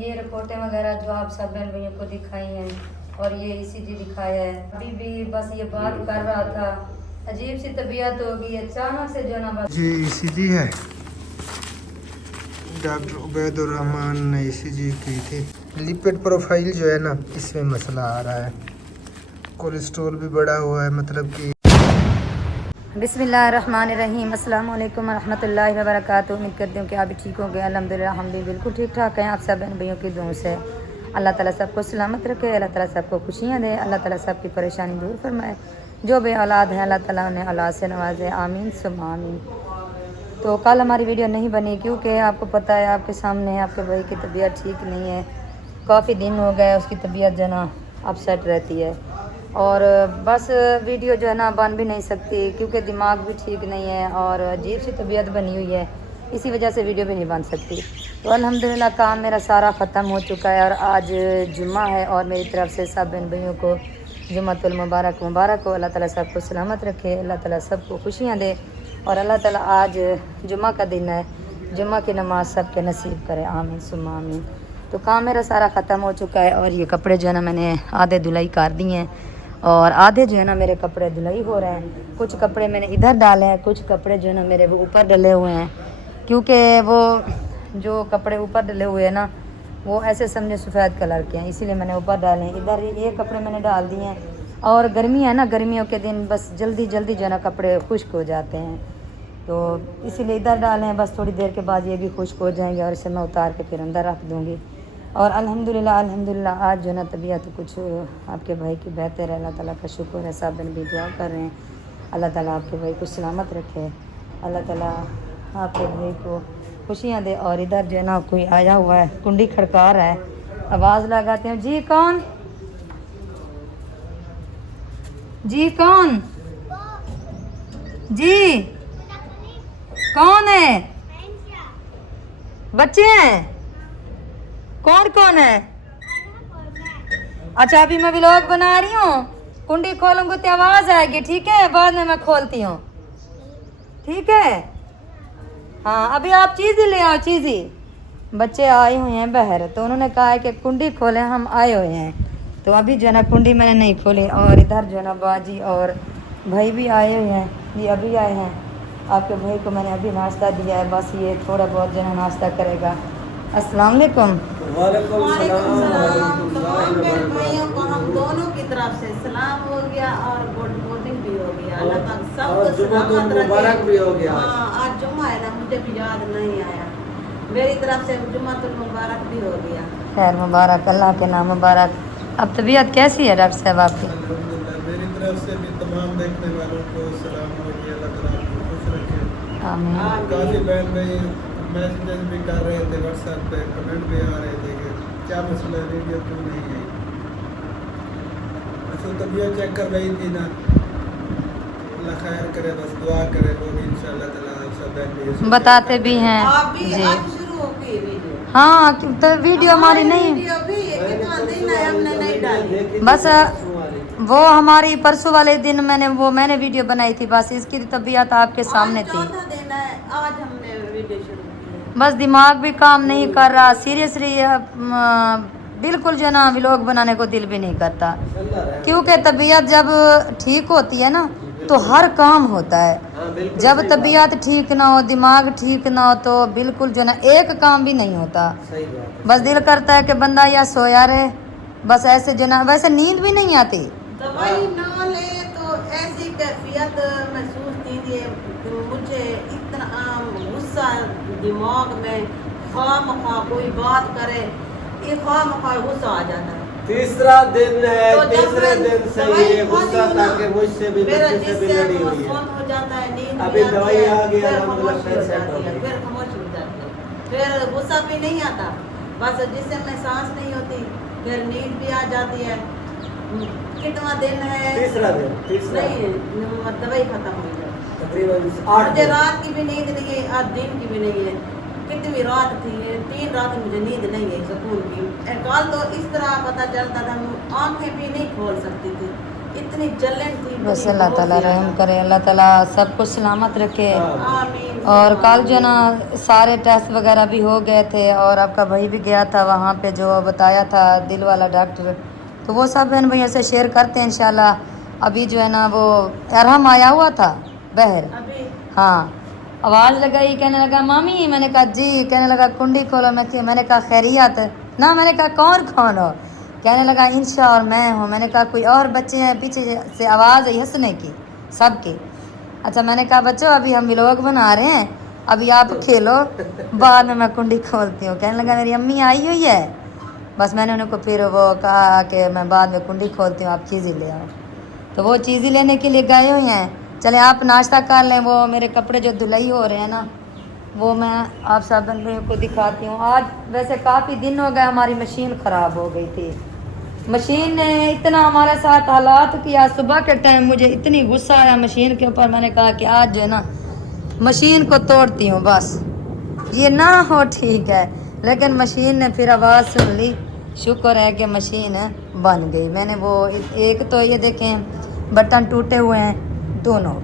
یہ رپورٹیں وغیرہ جو آپ سب بہن بھائیوں کو دکھائی ہیں اور یہ ECG دکھایا ہے. ابھی بھی بس یہ بات کر رہا تھا, عجیب سی طبیعت ہوگی اچانک سے جو نا بس. جی ECG ہے, ڈاکٹر عبید الرحمان نے ECG کی تھی. لپڈ پروفائل جو ہے نا اس میں مسئلہ آ رہا ہے, کولیسٹرول بھی بڑا ہوا ہے, مطلب کہ. بسم اللہ الرحمن الرحیم. السلام علیکم ورحمۃ اللہ وبرکاتہ. امید کرتی ہوں کہ آپ بھی ٹھیک ہوں گے. الحمدللہ ہم بھی بالکل ٹھیک ٹھاک ہیں. آپ سب بہن بھائیوں کی دعاؤں سے اللہ تعالیٰ سب کو سلامت رکھے, اللہ تعالیٰ سب کو خوشیاں دے, اللہ تعالیٰ سب کی پریشانی دور فرمائے. جو بے اولاد ہے اللہ تعالیٰ انہیں اولاد سے نوازے, آمین ثم آمین. تو کل ہماری ویڈیو نہیں بنی کیونکہ آپ کو پتہ ہے, آپ کے سامنے آپ کے بھائی کی طبیعت ٹھیک نہیں ہے. کافی دن ہو گئے اس کی طبیعت جو ہے نا اپ سیٹ رہتی ہے, اور بس ویڈیو جو ہے نا بن بھی نہیں سکتی کیونکہ دماغ بھی ٹھیک نہیں ہے اور عجیب سی طبیعت بنی ہوئی ہے, اسی وجہ سے ویڈیو بھی نہیں بن سکتی. تو الحمدللہ کام میرا سارا ختم ہو چکا ہے, اور آج جمعہ ہے اور میری طرف سے سب بہن بھائیوں کو جمعۃ المبارک مبارک ہو. اللہ تعالیٰ سب کو سلامت رکھے, اللہ تعالیٰ سب کو خوشیاں دے, اور اللہ تعالیٰ آج جمعہ کا دن ہے, جمعہ کی نماز سب کے نصیب کرے, آمین ثم آمین. تو کام میرا سارا ختم ہو چکا ہے, اور یہ کپڑے جو ہے نا میں نے آدھے دھلائی کر دیے ہیں اور آدھے جو ہے نا میرے کپڑے دھلائی ہو رہے ہیں. کچھ کپڑے میں نے ادھر ڈالے ہیں, کچھ کپڑے جو ہے نا میرے وہ اوپر ڈلے ہوئے ہیں, کیونکہ وہ جو کپڑے اوپر ڈلے ہوئے ہیں نا وہ ایسے سمجھے سفید کلر کے ہیں, اسی لیے میں نے اوپر ڈالے ہیں. ادھر یہ کپڑے میں نے ڈال دیے ہیں, اور گرمی ہے نا, گرمیوں کے دن بس جلدی جلدی جو ہے نا کپڑے خشک ہو جاتے ہیں, تو اسی لیے ادھر ڈالے ہیں. بس تھوڑی دیر کے بعد یہ بھی خشک ہو جائیں گے اور اسے میں اتار کے پھر اندر رکھ دوں گی. اور الحمدللہ آج جو ہے نا طبیعت کچھ آپ کے بھائی کی بہتر ہے, اللہ تعالیٰ کا شکر ہے. سب بھی دعا کر رہے ہیں اللہ تعالیٰ آپ کے بھائی کو سلامت رکھے, اللہ تعالیٰ آپ کے بھائی کو خوشیاں دے. اور ادھر جو ہے نا کوئی آیا ہوا ہے, کنڈی کھڑکا رہا ہے, آواز لگاتے ہیں. جی کون, جی کون, جی کون ہے, بچے ہیں, کون کون ہے؟ اچھا ابھی میں ولاگ بنا رہی ہوں, کنڈی کھولوں گی تو آواز آئے گی, ٹھیک ہے, بعد میں کھولتی ہوں, ٹھیک ہے. ہاں ابھی آپ چیز ہی لے آؤ, چیز ہی. بچے آئے ہوئے ہیں باہر, تو انہوں نے کہا ہے کہ کنڈی کھولیں, ہم آئے ہوئے ہیں. تو ابھی جو ہے نا کنڈی میں نے نہیں کھولی, اور ادھر جو ہے نا باجی اور بھائی بھی آئے ہوئے ہیں, یہ ابھی آئے ہیں. آپ کے بھائی کو میں نے ابھی ناشتہ دیا ہے, بس یہ تھوڑا بہت جو ہے ناشتہ کرے گا. السلام علیکم. وعلیکم السلام. تمام بہن بھائیوں کو ہم دونوں کی طرف سے سلام ہو گیا اور گڈ مارننگ بھی ہو گیا. اللہ تعالیٰ سب کو سلامت رکھے. مبارک بھی ہو گیا. ہاں آج جمعہ ہے نا, مجھے بھی یاد نہیں آیا, میری طرف سے جمعہ المبارک بھی ہو گیا. خیر مبارک, اللہ کے نام مبارک. اب طبیعت کیسی ہے ڈاکٹر صاحب آپ کی؟ میری طرف سے بھی تمام دیکھنے والوں کو سلام ہو گیا, اللہ تعالیٰ آپ کو خوش رکھے. آمین. کافی بہن بھائی میسیجز بھی کر رہے تھے, واٹس ایپ پہ کمنٹ بھی آ رہے تھے کہ کیا مسئلہ ہے, ویڈیو کیوں نہیں ہے. بس وہ طبیعت چیک کر رہی تھی نا, اللہ خیر کرے, بس دعا کرے, وہ بھی انشاءاللہ تعالیٰ سب بہن بھائی بتاتے بھی ہیں. آپ بھی جی آپ شروع ہو گئی ویڈیو. ہاں تو ویڈیو ہماری نہیں, ویڈیو بھی کتنا دن ہے ہم نے نہیں ڈالی. بس وہ ہماری پرسوں والے دن میں نے ویڈیو بنائی تھی, بس اس کی طبیعت آپ کے سامنے تھی. چوتھا دن ہے آج ہم نے ویڈیو شروع کی. بس دماغ بھی کام نہیں کر رہا, سیریسلی بالکل جو ہے نا ولاگ بنانے کو دل بھی نہیں کرتا, کیونکہ طبیعت جب ٹھیک ہوتی ہے نا تو ہر کام ہوتا ہے. جب طبیعت ٹھیک نہ ہو, دماغ ٹھیک نہ ہو, تو بالکل جو ہے نا ایک کام بھی نہیں ہوتا. بس دل کرتا ہے کہ بندہ یا سویا رہے, بس ایسے جو نا, ویسے نیند بھی نہیں آتی. دوائی نہ لے تو ایسی کیفیت محسوس کیجیے, مجھے اتنا غصہ دماغ میں, خواہ مخواہ کوئی بات کرے, یہ خواہ مخواہ غصہ آ جاتا ہے. تیسرا دن ہے, تیسرے دن سے یہ غصہ تھا کہ مجھ سے بھی بچے سے بھی لڑی ہوئی ہے. ہو جاتا ہے, نیند ابھی دوائی آ گئی, پھر الحمدللہ خاموشی ہو پھر سیٹ ہو جاتی ہے, گئی. پھر خاموشی ہو جاتی ہے, پھر غصہ بھی نہیں آتا. بس جس سے میں سانس نہیں ہوتی, پھر نیند بھی آ جاتی ہے. کتنا دن ہے, تیسرا دن, تیسرا نہیں دوائی ختم ہو جائے. تقریباً 8 مجھے دن. رات کی بھی نیند نہیں ہے, آج دن کی بھی نہیں ہے. کتنی رات تھی, 3 رات مجھے نیند نہیں ہے سکون کی. کل تو اس طرح پتہ چلتا تھا, آنکھیں بھی نہیں کھول سکتی تھی, اتنی جلن تھی. بس اللہ تعالیٰ رحم کرے, اللہ تعالیٰ سب کو سلامت رکھے. آمین اور کل جو ہے نا سارے ٹیسٹ وغیرہ بھی ہو گئے تھے اور آپ کا بھائی بھی گیا تھا وہاں پہ جو بتایا تھا دل والا ڈاکٹر، تو وہ سب بہن بھائیوں سے شیئر کرتے ہیں انشاءاللہ۔ ابھی جو ہے نا وہ ارحم آیا ہوا تھا بہر، ابھی ہاں آواز لگائی، کہنے لگا مامی، میں نے کہا جی، کہنے لگا کنڈی کھولو، میں نے کہا خیریت نہ، میں نے کہا کون ہو، کہنے لگا انشاء اور میں ہوں، میں نے کہا کوئی اور بچے ہیں پیچھے سے آواز ہے ہنسنے کی سب کی، اچھا میں نے کہا بچوں ابھی ہم ولاگ بنا رہے ہیں، ابھی آپ کھیلو، بعد میں کنڈی کھولتی ہوں، کہنے لگا میری امی آئی ہوئی ہے، بس میں نے انہیں کو پھر وہ کہا کہ میں بعد میں کنڈی کھولتی ہوں، آپ چیزیں لے آؤ، تو وہ چیزیں لینے کے لیے گئے ہوئے ہیں۔ چلیں آپ ناشتہ کر لیں، وہ میرے کپڑے جو دھلائی ہو رہے ہیں نا وہ میں آپ سب بندوں کو دکھاتی ہوں۔ آج ویسے کافی دن ہو گئے ہماری مشین خراب ہو گئی تھی، مشین نے اتنا ہمارے ساتھ حالات کیا، صبح کے ٹائم مجھے اتنی غصہ آیا مشین کے اوپر، میں نے کہا کہ آج جو ہے نا مشین کو توڑتی ہوں، بس یہ نہ ہو ٹھیک ہے، لیکن مشین نے پھر آواز سن لی، شکر ہے کہ مشین بن گئی۔ میں نے وہ ایک تو یہ دیکھیں بٹن ٹوٹے ہوئے ہیں دونوں،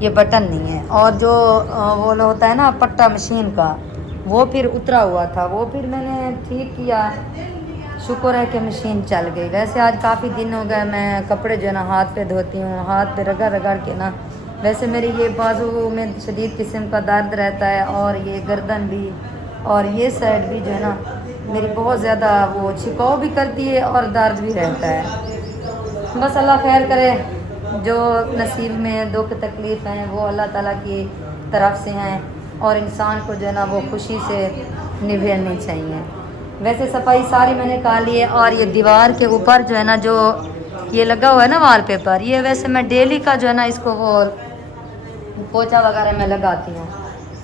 یہ بٹن نہیں ہے، اور جو وہ ہوتا ہے نا پٹا مشین کا وہ پھر اترا ہوا تھا، وہ پھر میں نے ٹھیک کیا، شکر ہے کہ مشین چل گئی۔ ویسے آج کافی دن ہو گئے میں کپڑے جو ہے نا ہاتھ پہ دھوتی ہوں، ہاتھ پہ رگڑ رگڑ کے نا، ویسے میری یہ بازو میں شدید قسم کا درد رہتا ہے، اور یہ گردن بھی اور یہ سائڈ بھی جو ہے نا میری بہت زیادہ وہ چھکاؤ بھی کرتی ہے اور درد بھی رہتا ہے۔ بس اللہ خیر کرے، جو نصیب میں دکھ تکلیف ہیں وہ اللہ تعالیٰ کی طرف سے ہیں، اور انسان کو جو ہے نا وہ خوشی سے نبھیڑنی چاہیے۔ ویسے صفائی ساری میں نے کر لی ہے، اور یہ دیوار کے اوپر جو ہے نا جو یہ لگا ہوا ہے نا وال پیپر، یہ ویسے میں ڈیلی کا جو ہے نا اس کو وہ پوچھا وغیرہ میں لگاتی ہوں،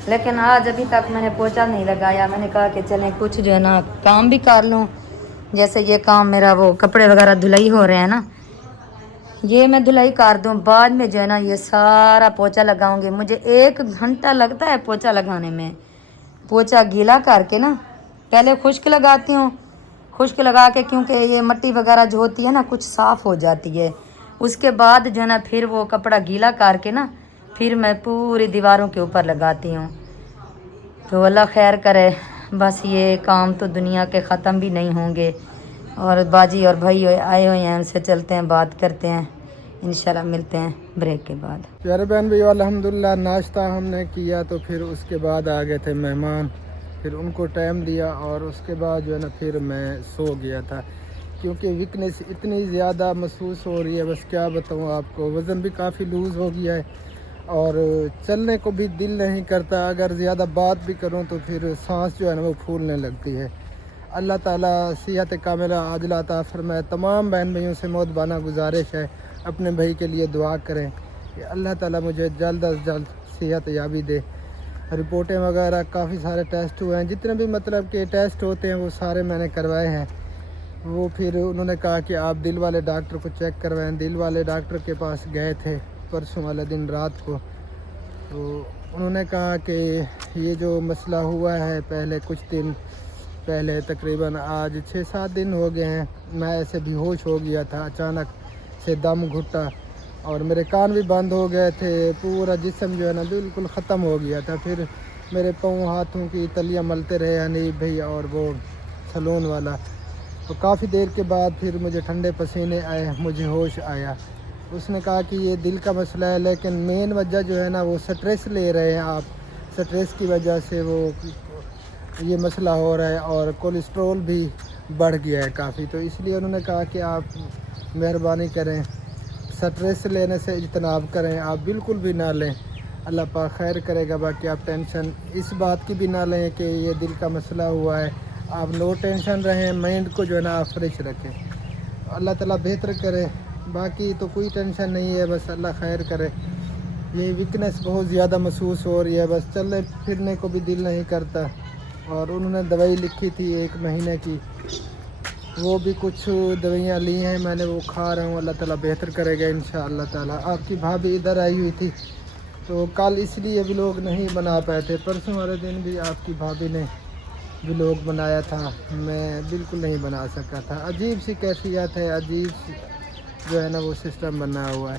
لیکن آج ابھی تک میں نے پوچھا نہیں لگایا۔ میں نے کہا کہ چلیں کچھ جو ہے نا کام بھی کر لوں، جیسے یہ کام میرا وہ کپڑے وغیرہ دھلائی ہو رہے ہیں نا، یہ میں دھلائی کر دوں، بعد میں جو ہے نا یہ سارا پوچھا لگاؤں گی۔ مجھے 1 گھنٹہ لگتا ہے پوچھا لگانے میں، پوچھا گیلا کر کے نا پہلے خشک لگاتی ہوں، خشک لگا کے کیونکہ یہ مٹی وغیرہ جو ہوتی ہے نا کچھ صاف ہو جاتی ہے، اس کے بعد جو ہے نا پھر وہ کپڑا گیلا کر کے نا پھر میں پوری دیواروں کے اوپر لگاتی ہوں۔ تو اللہ خیر کرے، بس یہ کام تو دنیا کے ختم بھی نہیں ہوں گے، اور باجی اور بھائی آئے ہوئے ہیں، ان سے چلتے ہیں بات کرتے ہیں، انشاءاللہ ملتے ہیں بریک کے بعد۔ پیارے بہن بھائی الحمدللہ ناشتہ ہم نے کیا، تو پھر اس کے بعد آ گئے تھے مہمان، پھر ان کو ٹائم دیا، اور اس کے بعد جو ہے نا پھر میں سو گیا تھا، کیونکہ ویکنیس اتنی زیادہ محسوس ہو رہی ہے، بس کیا بتاؤں آپ کو، وزن بھی کافی لوز ہو گیا ہے، اور چلنے کو بھی دل نہیں کرتا، اگر زیادہ بات بھی کروں تو پھر سانس جو ہے نا وہ پھولنے لگتی ہے۔ اللہ تعالیٰ صحت کاملہ عاجلہ عطا فرمائے۔ تمام بہن بھائیوں سے مودبانہ گزارش ہے اپنے بھائی کے لیے دعا کریں کہ اللہ تعالیٰ مجھے جلد از جلد صحت یابی دے۔ رپورٹیں وغیرہ کافی سارے ٹیسٹ ہوئے ہیں، جتنے بھی مطلب کہ ٹیسٹ ہوتے ہیں وہ سارے میں نے کروائے ہیں۔ وہ پھر انہوں نے کہا کہ آپ دل والے ڈاکٹر کو چیک کروائیں، دل والے ڈاکٹر کے پاس گئے تھے پرسوں والے دن رات کو، تو انہوں نے کہا کہ یہ جو مسئلہ ہوا ہے پہلے کچھ دن پہلے، تقریباً آج 6-7 دن ہو گئے ہیں، میں ایسے بے ہوش ہو گیا تھا، اچانک سے دم گھٹا اور میرے کان بھی بند ہو گئے تھے، پورا جسم جو ہے نا بالکل ختم ہو گیا تھا۔ پھر میرے پاؤں ہاتھوں کی تلیاں ملتے رہے حنیف بھائی اور وہ سلون والا، تو کافی دیر کے بعد پھر مجھے ٹھنڈے پسینے آئے، مجھے ہوش آیا۔ اس نے کہا کہ یہ دل کا مسئلہ ہے، لیکن مین وجہ جو ہے نا وہ سٹریس لے رہے ہیں آپ، سٹریس کی وجہ سے وہ یہ مسئلہ ہو رہا ہے، اور کولیسٹرول بھی بڑھ گیا ہے کافی، تو اس لیے انہوں نے کہا کہ آپ مہربانی کریں سٹریس لینے سے اجتناب کریں، آپ بالکل بھی نہ لیں، اللہ پاک خیر کرے گا۔ باقی آپ ٹینشن اس بات کی بھی نہ لیں کہ یہ دل کا مسئلہ ہوا ہے، آپ نو ٹینشن رہیں، مائنڈ کو جو ہے نا آپ فریش رکھیں، اللہ تعالیٰ بہتر کرے۔ باقی تو کوئی ٹینشن نہیں ہے، بس اللہ خیر کرے۔ یہ ویکنیس بہت زیادہ محسوس ہو رہی ہے، بس چلنے پھرنے کو بھی دل نہیں کرتا، اور انہوں نے دوائی لکھی تھی 1 مہینے کی، وہ بھی کچھ دوائیاں لی ہیں میں نے، وہ کھا رہا ہوں، اللہ تعالیٰ بہتر کرے گا انشاءاللہ تعالیٰ۔ آپ کی بھابھی ادھر آئی ہوئی تھی، تو کل اس لیے ولاگ نہیں بنا پائے تھے، پرسوں والے دن بھی آپ کی بھابھی نے ولاگ بنایا تھا، میں بالکل نہیں بنا سکا تھا، عجیب سی کیفیت ہے، عجیب سی جو ہے نا وہ سسٹم بنا ہوا ہے۔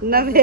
90।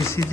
ECG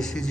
ECG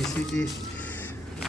ECG।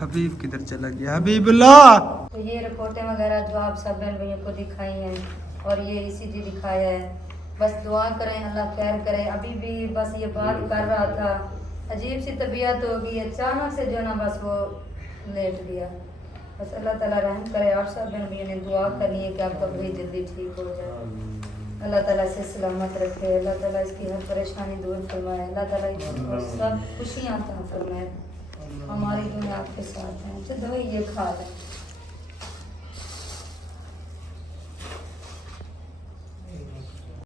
حبیب کدھر چلا گیا حبیب اللہ. تو یہ رپورٹیں وغیرہ جو آپ سب بہن بھائیوں کو دکھائی ہیں اور یہ ECG دکھایا ہے. بس دعا کریں اللہ خیر کرے. ابھی بھی بس یہ بات کر رہا تھا, عجیب سی طبیعت ہوگی, اچانک سے جو نا بس وہ لیٹ گیا. بس اللہ تعالیٰ رحم کرے. آپ سب بہن بھائیوں نے دعا کرنی ہے کہ آپ کا بھائی جلدی ٹھیک ہو جائے. اللہ تعالیٰ سے سلامت رکھے. اللہ تعالیٰ اس کی ہر پریشانی دور فرمائے. اللہ تعالیٰ اس کو سب خوشیاں عطا فرمائے. ہماری دنیا آپ کے ساتھ ہیں. اچھا دوائی یہ کھا لیں.